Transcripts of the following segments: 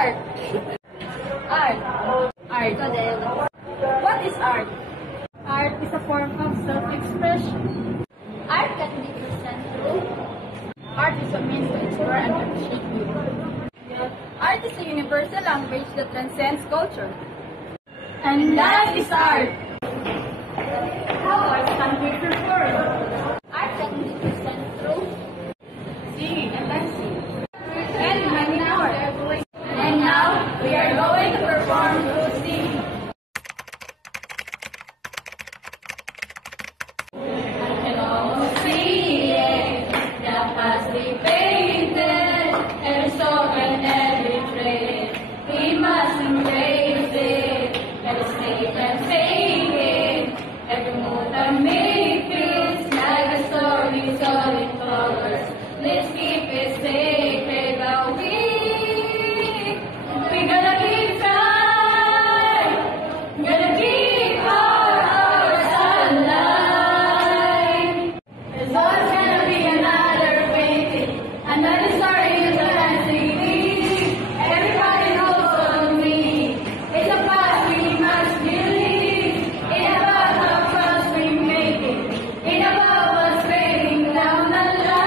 art? Art. Art. What is art? Art is a form of self-expression. Art can be presented through. Art is a means to explore and appreciate beauty. Art is a universal language that transcends culture. And life is art. How art can be performed? Art can be presented through Singing and dancing. and many more. And now we are going to perform through singing. Let's keep it sacred, but we gonna keep trying, gonna keep our hearts alive. There's always gonna be another waiting, another story in the dancing. Everybody knows on me. It's a past we must believe. It's about how fast we make it. It's about what's waiting down the line.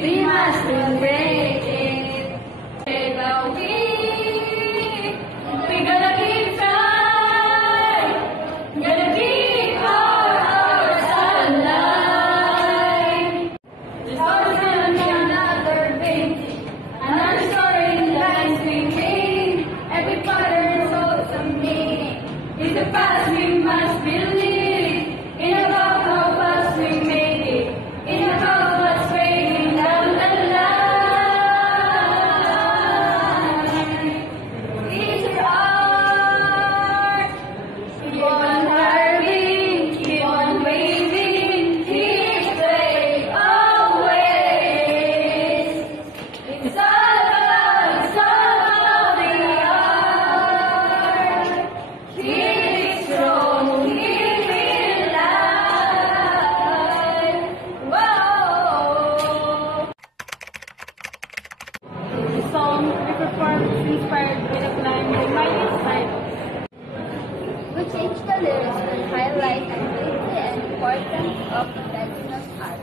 We must break it. But we gonna keep trying, gonna keep our hearts alive. There's always gonna be another vintage, another story in the lines we made. Every pattern holds a meaning. It's the past we must believe. In about how fast we made it. In about what's waiting down the line. It's art. Keep on carving, keep on waving, keep playing always. It's all about the art. Keep it strong, keep it alive. Whoa. The song we performed is inspired by the climb by Miley Cyrus. We change the lyrics to highlight the beauty and importance of indigenous art.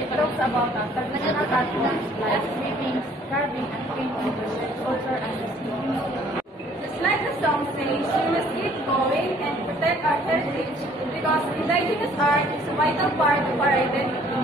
It talks about a permanent attachment like weaving, carving, and painting to the culture and the community. Just like the song says, we must keep going and protect our heritage because indigenous art is a vital part of our identity.